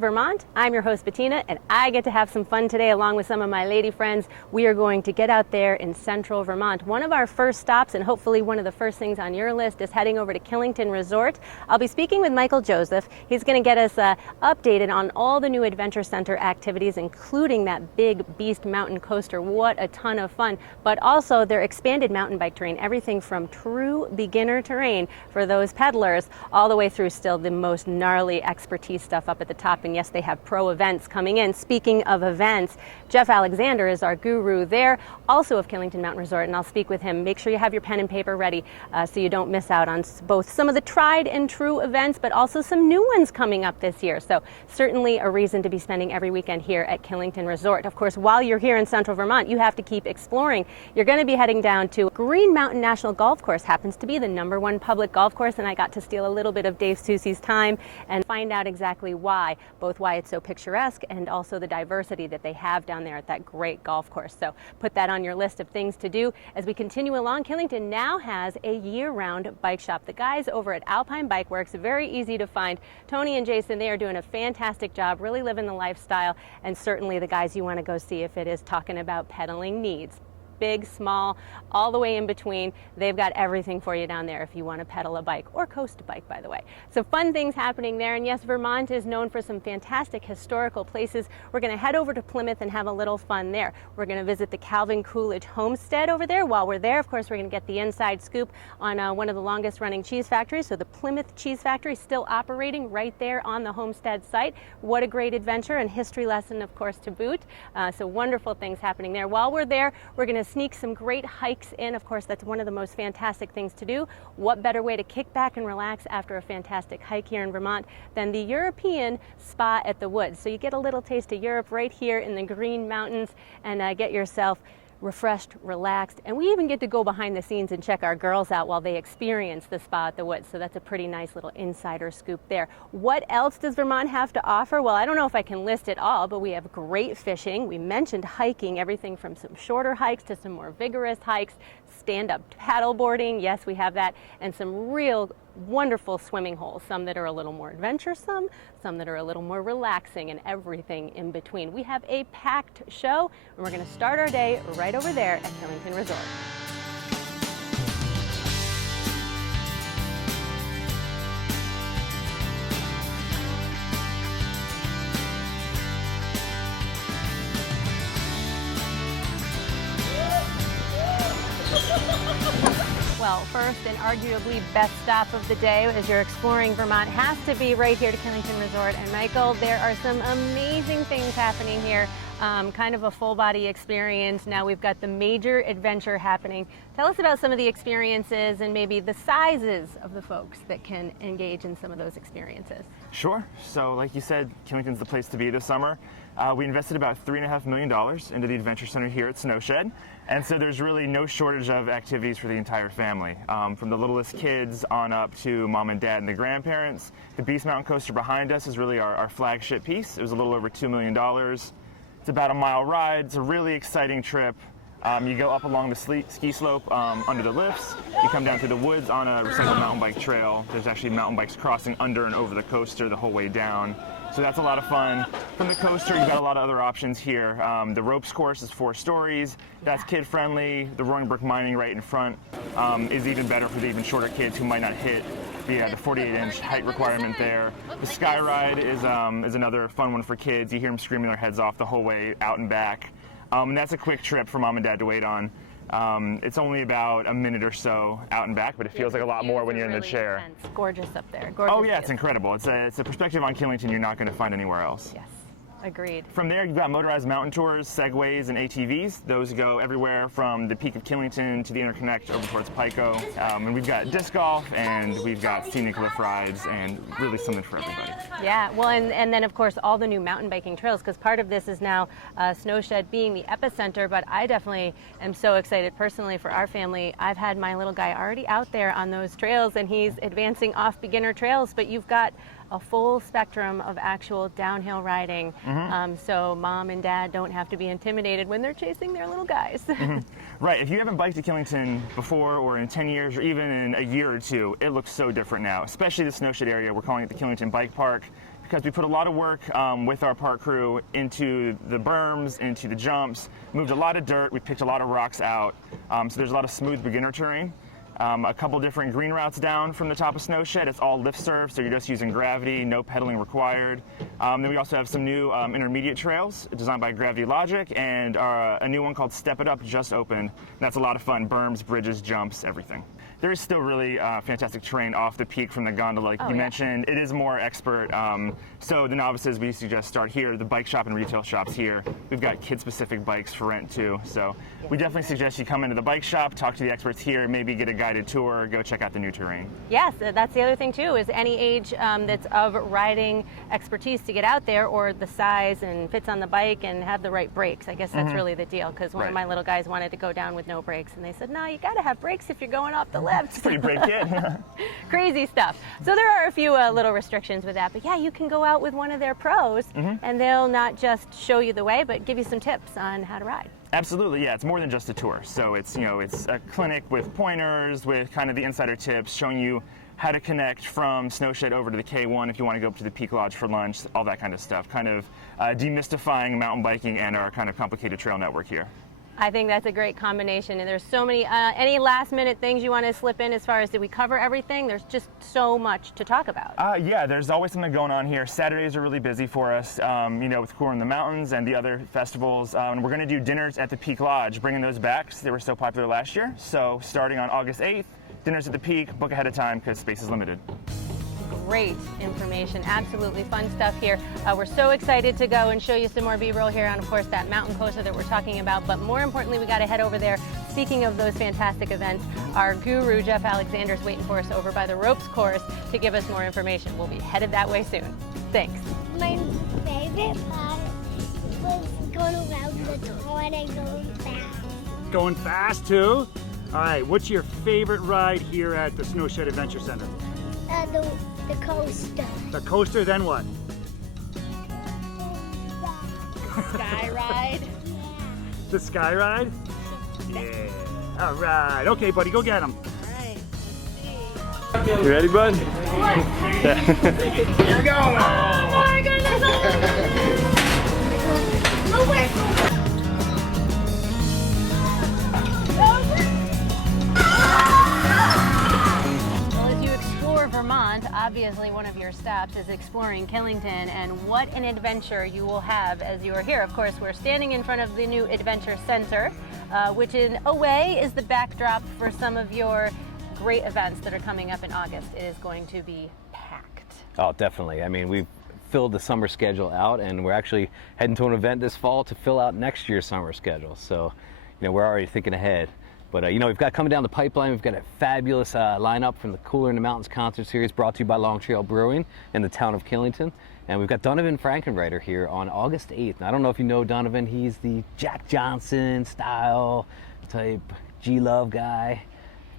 Vermont. I'm your host Bettina, and I get to have some fun today along with some of my lady friends. We are going to get out there in central Vermont. One of our first stops, and hopefully one of the first things on your list, is heading over to Killington Resort. I'll be speaking with Michael Joseph. He's going to get us updated on all the new Adventure Center activities, including that big Beast mountain coaster. What a ton of fun. But also their expanded mountain bike terrain, everything from true beginner terrain for those peddlers all the way through still the most gnarly expertise stuff up at the top. And yes, they have pro events coming in. Speaking of events, Jeff Alexander is our guru there, also of Killington Mountain Resort, and I'll speak with him. Make sure you have your pen and paper ready so you don't miss out on both some of the tried and true events, but also some new ones coming up this year. So certainly a reason to be spending every weekend here at Killington Resort. Of course, while you're here in central Vermont, you have to keep exploring. You're going to be heading down to Green Mountain National Golf Course. Happens to be the #1 public golf course, and I got to steal a little bit of Dave Susie's time and find out exactly why, both why it's so picturesque and also the diversity that they have down there at that great golf course. So put that on your list of things to do. As we continue along, Killington now has a year-round bike shop. The guys over at Alpine Bike Works, very easy to find. Tony and Jason, they are doing a fantastic job, really living the lifestyle, and certainly the guys you want to go see if it is talking about pedaling needs. Big, small, all the way in between. They've got everything for you down there if you want to pedal a bike or coast a bike, by the way. So fun things happening there. And yes, Vermont is known for some fantastic historical places. We're going to head over to Plymouth and have a little fun there. We're going to visit the Calvin Coolidge homestead over there. While we're there, of course, we're going to get the inside scoop on one of the longest running cheese factories. So the Plymouth Cheese Factory is still operating right there on the homestead site. What a great adventure and history lesson, of course, to boot. So wonderful things happening there. While we're there, we're going to sneak some great hikes in. Of course, that's one of the most fantastic things to do. What better way to kick back and relax after a fantastic hike here in Vermont than the European Spa at the Woods. So you get a little taste of Europe right here in the Green Mountains and get yourself refreshed, relaxed, and we even get to go behind the scenes and check our girls out while they experience the Spa at the Woods. So that's a pretty nice little insider scoop there. What else does Vermont have to offer? Well, I don't know if I can list it all, but we have great fishing. We mentioned hiking, everything from some shorter hikes to some more vigorous hikes, stand-up paddle boarding, yes, we have that, and some real wonderful swimming holes, some that are a little more adventuresome, some that are a little more relaxing, and everything in between. We have a packed show, and we're going to start our day right over there at Killington Resort. Well, first and arguably best stop of the day as you're exploring Vermont has to be right here to Killington Resort. And Michael, there are some amazing things happening here, kind of a full body experience. Now we've got the major adventure happening. Tell us about some of the experiences and maybe the sizes of the folks that can engage in some of those experiences. Sure. So like you said, Killington's the place to be this summer. We invested about $3.5 million into the Adventure Center here at Snowshed. And so there's really no shortage of activities for the entire family. From the littlest kids on up to mom and dad and the grandparents. The Beast Mountain Coaster behind us is really our flagship piece. It was a little over $2 million. It's about a mile ride. It's a really exciting trip. You go up along the ski slope under the lifts. You come down through the woods on a recycled mountain bike trail. There's actually mountain bikes crossing under and over the coaster the whole way down. So that's a lot of fun. From the coaster, you've got a lot of other options here. The ropes course is 4 stories. That's kid-friendly. The Roaring Brook Mining right in front is even better for the even shorter kids who might not hit the 48-inch height requirement there. The Sky Ride is another fun one for kids. You hear them screaming their heads off the whole way out and back. And that's a quick trip for mom and dad to wait on. It's only about a minute or so out and back, but it feels like a lot more when you're in the chair. Intense. Gorgeous up there. Gorgeous. Oh yeah, it's incredible. It's a perspective on Killington you're not going to find anywhere else. Yes. Agreed. From there, you've got motorized mountain tours, segways, and ATVs. Those go everywhere from the peak of Killington to the interconnect over towards Pico. And we've got disc golf, and we've got scenic lift rides, and really something for everybody. Yeah, well, and then, of course, all the new mountain biking trails, because part of this is now Snowshed being the epicenter, but I definitely am so excited personally for our family. I've had my little guy already out there on those trails, and he's advancing off beginner trails, but you've got a full spectrum of actual downhill riding. So mom and dad don't have to be intimidated when they're chasing their little guys. Right, if you haven't biked to Killington before or in 10 years or even in a year or two, it looks so different now, especially the Snowshed area. We're calling it the Killington Bike Park because we put a lot of work with our park crew into the berms, into the jumps, moved a lot of dirt, we picked a lot of rocks out, so there's a lot of smooth beginner terrain. A couple different green routes down from the top of Snowshed. It's all lift surf, so you're just using gravity, no pedaling required. Then we also have some new intermediate trails designed by Gravity Logic, and a new one called Step It Up just opened. That's a lot of fun, berms, bridges, jumps, everything. There is still really fantastic terrain off the peak from the gondola, like you mentioned. It is more expert, so the novices, we suggest start here. The bike shop and retail shops here. We've got kid-specific bikes for rent too, so we definitely suggest you come into the bike shop, talk to the experts here, maybe get a guided tour, go check out the new terrain. Yes, that's the other thing too, is any age that's of riding expertise to get out there, or the size and fits on the bike and have the right brakes. I guess that's really the deal, because one of my little guys wanted to go down with no brakes, and they said, no, you got to have brakes if you're going off the lift. It's pretty brave kid. Crazy stuff. So there are a few little restrictions with that, but yeah, you can go out with one of their pros, and they'll not just show you the way, but give you some tips on how to ride. Absolutely, yeah. It's more than just a tour. So it's, you know, it's a clinic with pointers, with kind of the insider tips, showing you how to connect from Snowshed over to the K1 if you want to go up to the Peak Lodge for lunch, all that kind of stuff. Kind of demystifying mountain biking and our kind of complicated trail network here. I think that's a great combination, and there's so many, any last minute things you want to slip in as far as did we cover everything? There's just so much to talk about. Yeah, there's always something going on here. Saturdays are really busy for us, you know, with Cooler in the Mountains and the other festivals. And we're going to do dinners at the Peak Lodge, bringing those back. They were so popular last year. So starting on August 8th, dinners at the Peak, book ahead of time because space is limited. Great information, absolutely fun stuff here. We're so excited to go and show you some more B-roll here on, of course, that mountain coaster that we're talking about, but more importantly, we got to head over there. Speaking of those fantastic events, our guru, Jeff Alexander, is waiting for us over by the ropes course to give us more information. We'll be headed that way soon. Thanks. My favorite part was going around the torn and going fast. Going fast, too? All right, what's your favorite ride here at the Snowshed Adventure Center? The coaster. The coaster, then what? Sky ride. The sky ride? Yeah. All right. Okay, buddy, go get him. All right. You ready, bud? Here we go. Oh my goodness. Vermont, obviously one of your stops is exploring Killington, and what an adventure you will have as you are here. Of course, we're standing in front of the new Adventure Center, which in a way is the backdrop for some of your great events that are coming up in August. It is going to be packed. Oh, definitely. I mean, we've filled the summer schedule out, and we're actually heading to an event this fall to fill out next year's summer schedule. So, you know, we're already thinking ahead. But, you know, we've got coming down the pipeline, we've got a fabulous lineup from the Cooler in the Mountains concert series brought to you by Long Trail Brewing in the town of Killington. And we've got Donovan Frankenreiter here on August 8th. And I don't know if you know Donovan, he's the Jack Johnson style type G-Love guy.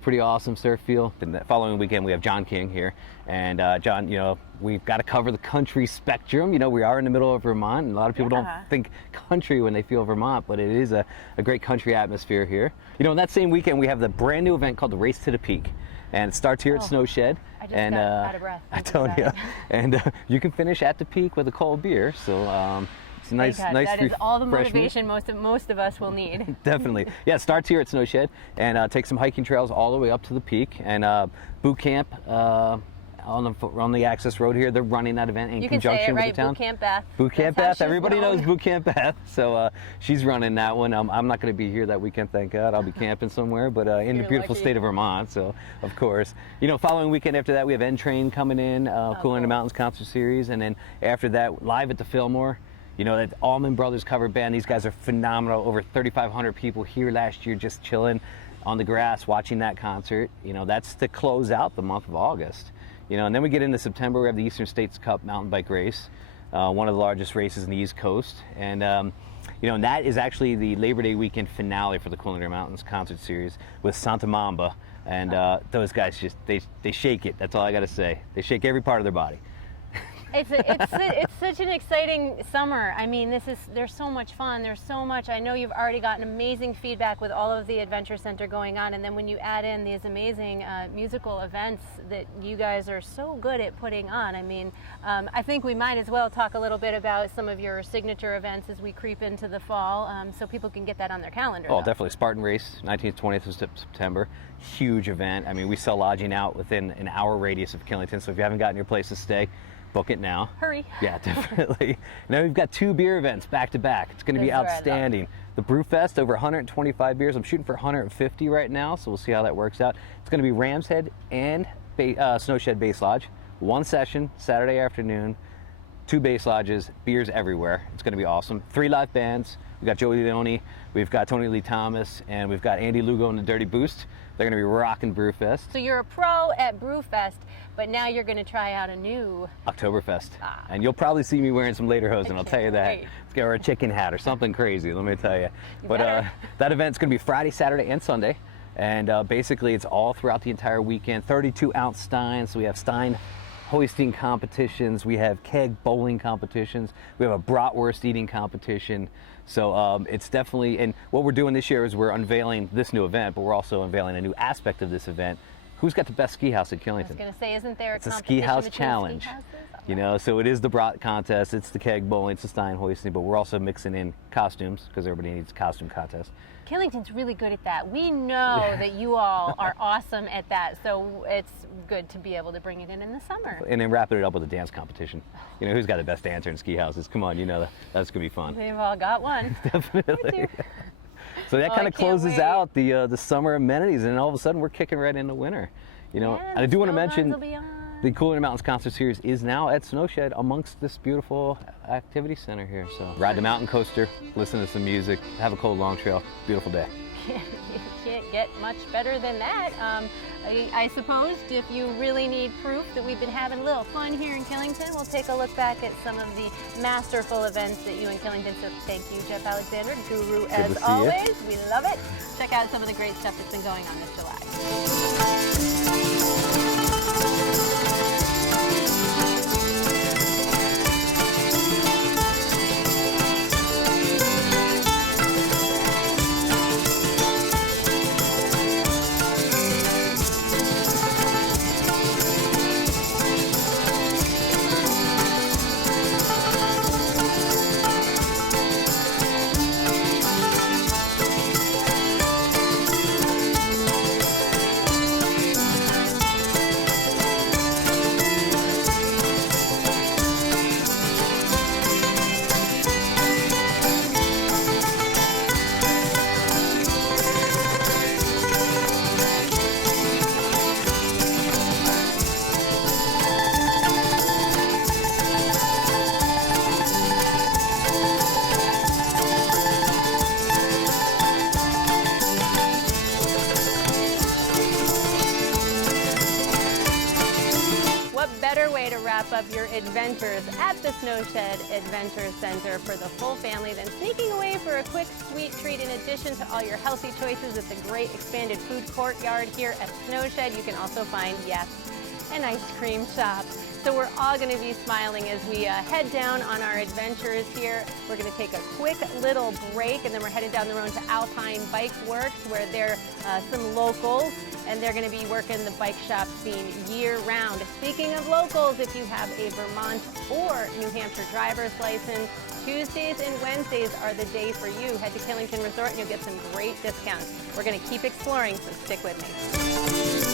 Pretty awesome surf feel. And the following weekend we have John King here. And John, you know, we've got to cover the country spectrum. You know, we are in the middle of Vermont, and a lot of people don't think country when they feel Vermont, but it is a great country atmosphere here. You know, in that same weekend we have the brand new event called the Race to the Peak. And it starts here at Snowshed. I just got out of breath. I told you. And you can finish at the peak with a cold beer. So it's a nice that is all the refreshment. motivation most of us will need. Definitely. Yeah, it starts here at Snowshed, and take some hiking trails all the way up to the peak. And boot camp on the access road here. They're running that event in conjunction with the town. Boot Camp Beth. Boot Camp Beth. Everybody knows Boot Camp Beth. So she's running that one. I'm not going to be here that weekend, thank God. I'll be camping somewhere, but in the beautiful state of Vermont. So of course, you know, following weekend after that we have N Train coming in, Cooler in the Mountains concert series, and then after that live at the Fillmore. You know, that Allman Brothers cover band. These guys are phenomenal. Over 3,500 people here last year just chilling on the grass watching that concert. You know, that's to close out the month of August. You know, and then we get into September, we have the Eastern States Cup mountain bike race, one of the largest races in the East Coast. And, you know, and that is actually the Labor Day weekend finale for the Killington Mountains concert series with Santa Mamba. And those guys just, they shake it. That's all I got to say. They shake every part of their body. It's such an exciting summer. I mean, there's so much fun. There's so much. I know you've already gotten amazing feedback with all of the Adventure Center going on, and then when you add in these amazing musical events that you guys are so good at putting on, I mean, I think we might as well talk a little bit about some of your signature events as we creep into the fall, so people can get that on their calendar. Oh, definitely. Spartan Race, 19th, 20th of September. Huge event. I mean, we sell lodging out within an hour radius of Killington, so if you haven't gotten your place to stay, book it now. Hurry. Yeah, definitely. Now we've got 2 beer events back to back. It's going to be outstanding. The BREWFEST, over 125 beers. I'm shooting for 150 right now, so we'll see how that works out. It's going to be Ram's Head and Snowshed Base Lodge. 1 session, Saturday afternoon, 2 base lodges, beers everywhere. It's going to be awesome. 3 live bands. We've got Joey Leone, we've got Tony Lee Thomas, and we've got Andy Lugo and the Dirty Boost. They're going to be rocking BREWFEST. So you're a pro at BREWFEST, but now you're going to try out a new OKTOBERFEST. And you'll probably see me wearing some lederhosen, I'll tell you that. Wait. Let's get her a chicken hat or something crazy, let me tell you. But better. that event's going to be Friday, Saturday, and Sunday. And basically it's all throughout the entire weekend. 32-ounce steins. So we have stein hoisting competitions, we have keg bowling competitions, we have a bratwurst eating competition. So it's definitely, and what we're doing this year is we're unveiling this new event, but we're also unveiling a new aspect of this event. Who's got the best ski house at Killington? I was going to say, isn't there It's a ski house challenge. You know, so it is the brat contest, it's the keg bowling, it's the stein hoisting, but we're also mixing in costumes because everybody needs a costume contest. Killington's really good at that. We know that you all are awesome at that, so it's good to be able to bring it in the summer. And then wrapping it up with a dance competition. You know, who's got the best dancer in ski houses? Come on, you know that's going to be fun. We've all got one. Definitely. So that kind of closes out the summer amenities, and all of a sudden we're kicking right into winter. You know, and I do want to mention the Killington Mountains Concert Series is now at Snowshed amongst this beautiful activity center here. So ride the mountain coaster, listen to some music, have a cold long trail, beautiful day. You can't get much better than that. I suppose if you really need proof that we've been having a little fun here in Killington, we'll take a look back at some of the masterful events that you in Killington. So thank you, Jeff Alexander, Guru, as always. We love it. Check out some of the great stuff that's been going on this July. Up your adventures at the Snowshed Adventure Center for the full family, then sneaking away for a quick sweet treat in addition to all your healthy choices at the great expanded food courtyard here at Snowshed. You can also find, yes, an ice cream shop. So we're all going to be smiling as we head down on our adventures here. We're going to take a quick little break, and then we're headed down the road to Alpine Bike Works, where there are some locals, and they're going to be working the bike shop scene year-round. Speaking of locals, if you have a Vermont or New Hampshire driver's license, Tuesdays and Wednesdays are the day for you. Head to Killington Resort and you'll get some great discounts. We're going to keep exploring, so stick with me.